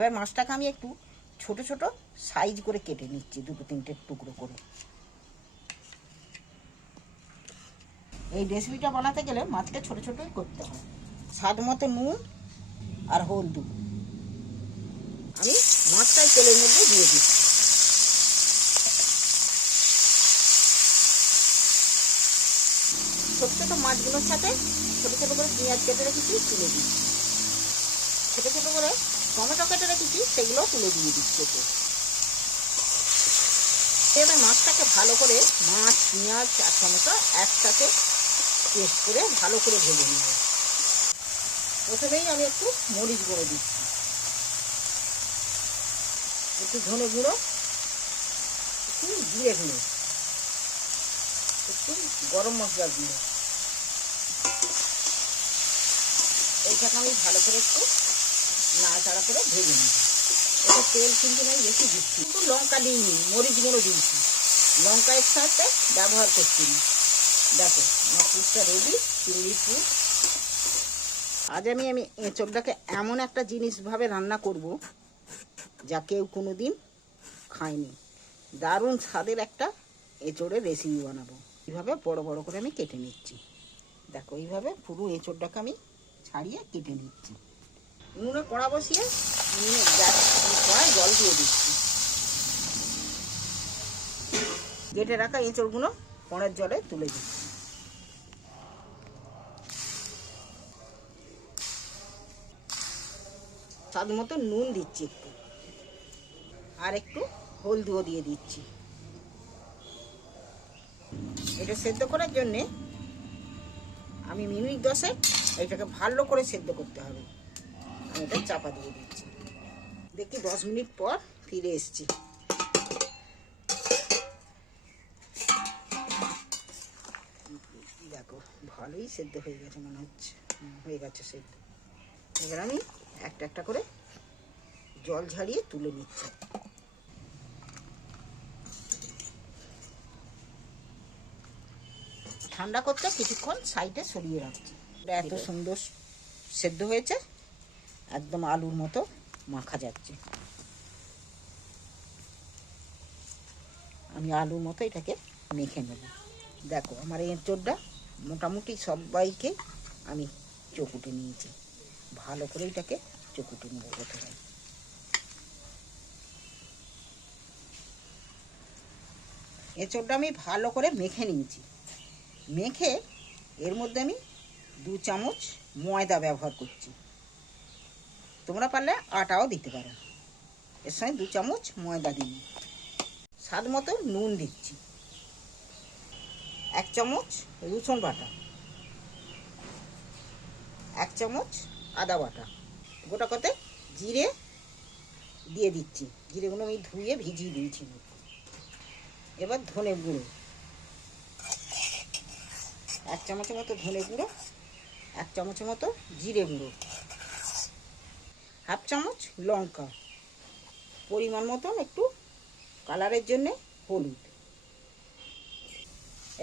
এবার মাছটাকে আমি একটু ছোট ছোট সাইজ করে কেটে নিচ্ছি, দুটো তিনটে টুকরো করে। এই রেসিপিটা বানাতে গেলে মাছটা ছোট ছোটই করতে হয়। স্বাদ মতো নুন আর হলদু। আমি মাছটাই তেলের মধ্যে দিয়ে দিচ্ছি। ছোট ছোট মাছগুলোর সাথে ছোট ছোট করে পেঁয়াজ কেটে রেখেছি, তুলে দিচ্ছি। ছোট ছোট করে টমেটো কেটে রেখেছি সেগুলো তুলে দিয়ে দিচ্ছি এবার মাছটাকে ভালো করে মাছ, পেঁয়াজ, আর টমেটো একসাথে পেস্ট করে ভালো করে ভেজে নেব। প্রথমেই আমি একটু মরিচ গুঁড়ো দিচ্ছি। একটু ধনে গুঁড়ো, একটু জিরে গুঁড়ো, একটু গরম মশলা গুঁড়ো। এইটাকে আমি ভালো করে একটু নাড়াচাড়া করে ভেজে নেব। এটা তেল কিন্তু আমি বেশি দিচ্ছি। কিন্তু লঙ্কা দিইনি, মরিচ গুঁড়ো দিয়েছি। লঙ্কা এর সাথে ব্যবহার করছি না। দেখো, আমার পুরটা রেডি চিংড়ি পুর। আজ আমি আমি এঁচড়টাকে এমন একটা জিনিসভাবে রান্না করব যা কেউ কোনো দিন খায়নি। দারুণ স্বাদের একটা এঁচড়ের রেসিপি বানাবো। এইভাবে বড় বড় করে আমি কেটে নিচ্ছি। দেখো, এইভাবে পুরো এঁচড়টাকে আমি ছাড়িয়ে কেটে নিচ্ছি। উনুনে কড়া বসিয়ে গ্যাস কড়ায় জল দিয়ে দিচ্ছি। কেটে রাখা এঁচড়গুলো পনেরো জলে তুলে দিচ্ছি। স্বাদ মতো নুন দিচ্ছি একটু। আর একটু হলদিও দিয়ে দিচ্ছি। এটা সেদ্ধ করার জন্যে আমি মিনিট দশেক এটাকে ভালো করে সেদ্ধ করতে হবে। এটা চাপা দিয়ে দিচ্ছি। দেখি দশ মিনিট পর ফিরে এসছি। দেখো ভালোই সেদ্ধ হয়ে গেছে মনে হচ্ছে। হয়ে গেছে সেদ্ধ। এবার আমি একটা একটা করে জল ঝাড়িয়ে তুলে নিচ্ছি। ঠান্ডা করতে কিছুক্ষণ সাইডে সরিয়ে রাখছি। এটা এত সুন্দর সেদ্ধ হয়েছে। একদম আলুর মতো মাখা যাচ্ছে। আমি আলুর মতো এটাকে মেখে নেব। দেখো, আমার এঁচোড়টা মোটামুটি সবাইকে আমি চকুটে নিয়েছি। ভালো করে এটাকে চকুটে নেব প্রথমে। এঁচোড়টা আমি ভালো করে মেখে নিয়েছি। মেখে এর মধ্যে আমি দু চামচ ময়দা ব্যবহার করছি। তোমরা পারলে আটাও দিতে পারো। এর সঙ্গে দু চামচ ময়দা দিন। স্বাদ মতো নুন দিচ্ছি। এক চামচ রসুন বাটা। এক চামচ আদা বাটা। গোটা কতে জিরে দিয়ে দিচ্ছি। জিরেগুলো আমি ধুয়ে ভিজিয়ে দিয়েছি। এবার ধনে গুঁড়ো। এক চামচের মতো ধনে গুঁড়ো, এক চামচের মতো জিরে গুঁড়ো। হাফ চামচ লঙ্কা। পরিমাণ মতন একটু কালারের জন্যে হলুদ।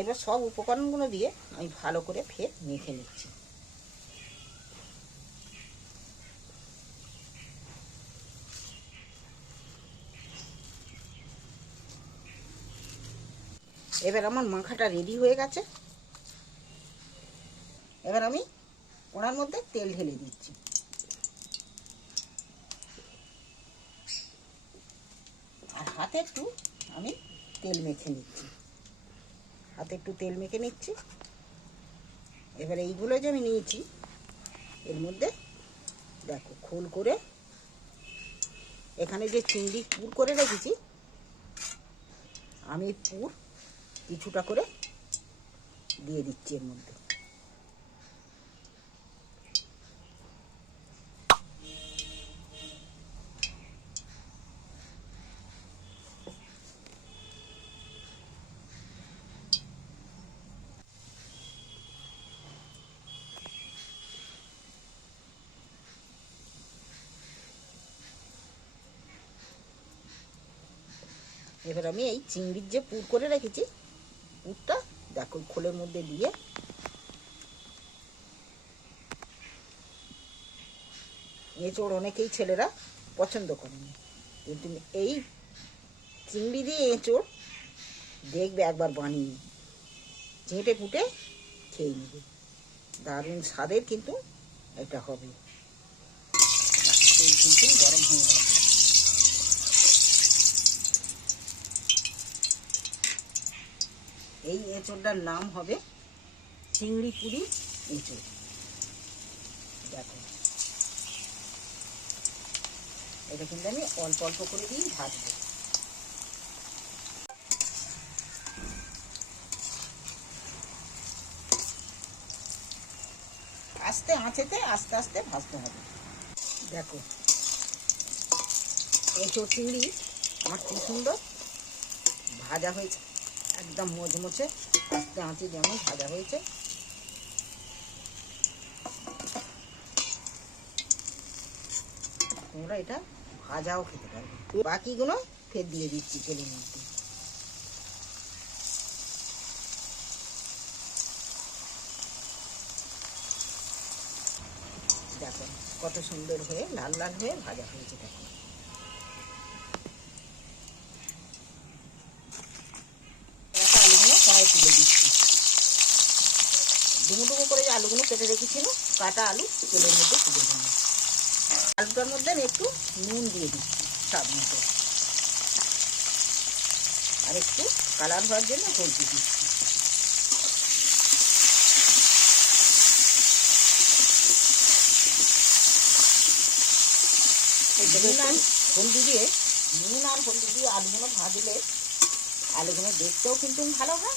এবার সব উপকরণগুলো দিয়ে আমি ভালো করে ফের মেখে নিচ্ছি। এবার আমার মাখাটা রেডি হয়ে গেছে। এবার আমি ওনার মধ্যে তেল ঢেলে দিচ্ছি আর হাতে একটু আমি তেল মেখে নিচ্ছি। হাতে একটু তেল মেখে নিচ্ছি। এবার এইগুলো যে আমি নিয়েছি, এর মধ্যে দেখো খোল করে এখানে যে চিংড়ি পুর করে রেখেছি, আমি পুর কিছুটা করে দিয়ে দিচ্ছি এর মধ্যে। এবার আমি এই চিংড়ির যে পুর করে রেখেছি, পুরটা দেখো খোলের মধ্যে দিয়ে। এঁচড় অনেকেই ছেলেরা পছন্দ করেনি কিন্তু এই চিংড়ি দিয়ে এঁচোড় দেখবে একবার বানিয়ে চেঁটে কুটে খেয়ে নেবে। দারুণ স্বাদের কিন্তু এটা হবে। কিন্তু গরম হয়ে গেছে। এই এঁচোড়টার নাম হবে চিংড়ি পুরি এঁচোড়। দেখো। এটা কিন্তু আমি অল্প অল্প করে দিয়েই ভাজবো। আস্তে আঁচেতে আস্তে আস্তে ভাজতে হবে। দেখো। এঁচোড় চিংড়ি আমার কি সুন্দর ভাজা হয়েছে। একদম মচমচে আস্তে আঁচে যেমন ভাজা হয়েছে। তোমরা এটা ভাজাও খেতে পারবে। বাকিগুলো ফের দিয়ে দিচ্ছি তেলের মধ্যে। দেখো কত সুন্দর হয়ে লাল লাল হয়ে ভাজা হয়েছে দেখো এরকম আলুগুলো কড়াই তুলে দিচ্ছি ডুমো ডুমো করে যে আলুগুলো কেটে রেখেছিল কাটা আলু তেলের মধ্যে তুলে দেবো আলুটার মধ্যে আমি একটু নুন দিয়ে দিচ্ছি স্বাদ মতো। আর একটু কালার হওয়ার জন্য হলদি দিচ্ছি। নুন আর হলদি দিয়ে নুন আর হলদি দিয়ে আলুগুলো ভাজলে আলুগুলো দেখতেও কিন্তু ভালো হয়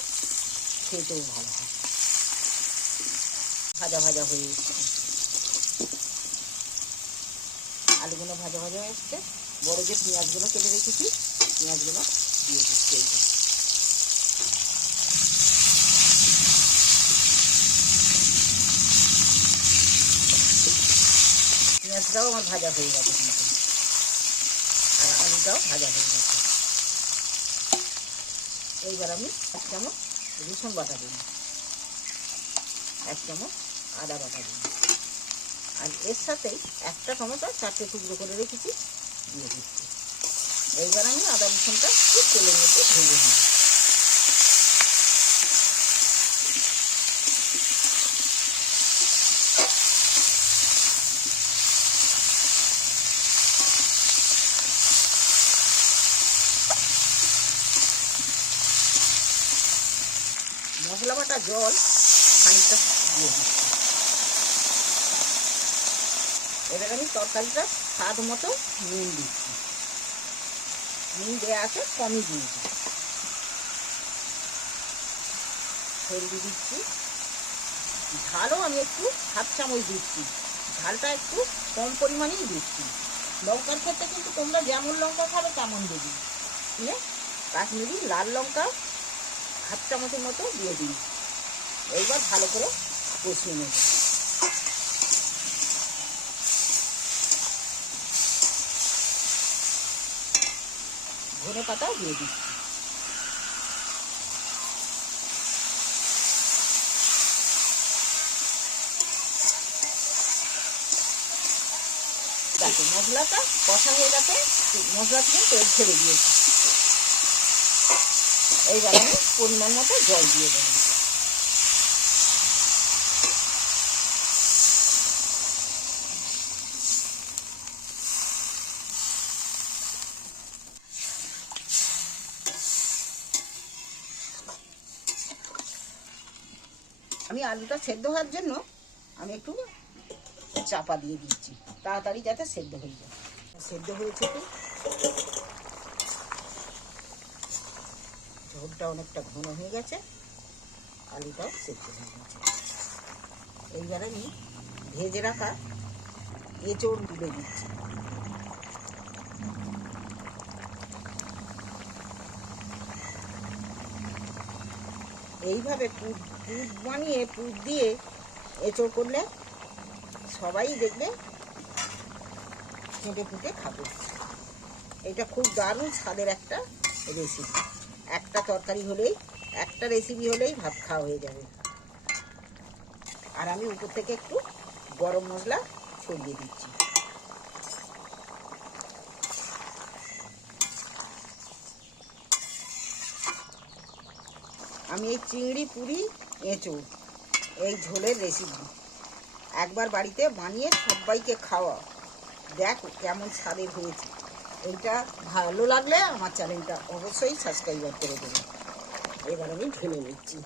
খেতেও ভালো হয়। ভাজা ভাজা হয়ে এসছে আলুগুলো ভাজা ভাজা হয়ে এসছে। বড় যে পেঁয়াজগুলো কেটে রেখেছি, পেঁয়াজগুলো দিয়ে দিচ্ছি এই। পেঁয়াজটাও আমার ভাজা হয়ে গেছে কিন্তু আর আলুটাও ভাজা হয়ে গেছে। এইবার আমি এক চামচ রসুন বাটা দিই এক চামচ আদা বাটা দিই আর এর সাথেই একটা টমেটো চারটে টুকরো করে রেখেছি, দিয়ে দিচ্ছি। এইবার আমি আদা রসুনটা একটু তেলের মধ্যে ভেজে নেব। মশলা বাটা জল, খানিকটা দিয়ে দিচ্ছি। এবার আমি তরকারিটা স্বাদ মতো নুন দিচ্ছি। নুন দেওয়া আছে, কমই দিয়েছি হলদি দিচ্ছি। ঝালও আমি একটু হাফ চামচ দিচ্ছি। ঝালটা একটু কম পরিমাণেই দিচ্ছি। লঙ্কার ক্ষেত্রে কিন্তু তোমরা যেমন লঙ্কা খাবে তেমন দেবে। দিয়ে কাশ্মীরি লাল লঙ্কা হাফ চামচের মতো দিয়ে দিই এইবার ভালো করে কষিয়ে নেব। ধনে পাতাও দিয়ে দিচ্ছি। দেখো, মশলাটা কষা হয়ে গেছে, মশলা থেকে তেল ছেড়ে দিয়েছি। এইবার আমি পরিমাণ মতো জল দিয়ে দেবো। আলুটা সেদ্ধ হওয়ার জন্য আমি একটু চাপা দিয়ে দিচ্ছি। তাড়াতাড়ি যাতে সেদ্ধ হয়ে যায়। সেদ্ধ হয়েছে কি ঝোলটা অনেকটা ঘন হয়ে গেছে। আলুটাও সেদ্ধ হয়ে গেছে। এইবার আমি ভেজে রাখা এঁচড় তুলে দিচ্ছি এইভাবে পুর পুঁত বানিয়ে পুঁত দিয়ে এঁচো করলে সবাই দেখবে ফুটে ফুটে খাবে। এটা খুব দারুণ স্বাদের একটা রেসিপি একটা তরকারি হলেই, একটা রেসিপি হলেই ভাত খাওয়া হয়ে যাবে। আর আমি উপর থেকে একটু গরম মশলা ছড়িয়ে দিচ্ছি। আমি এই চিংড়ি পুরি এঁচোড় এই ঝোলের রেসিপি একবার বাড়িতে বানিয়ে সবাইকে খাওয়া দেখ কেমন স্বাদের হয়েছে। এইটা ভালো লাগলে আমার চ্যানেলটা অবশ্যই সাবস্ক্রাইব করে দেবে। এবার আমি ঢেলে নিচ্ছি।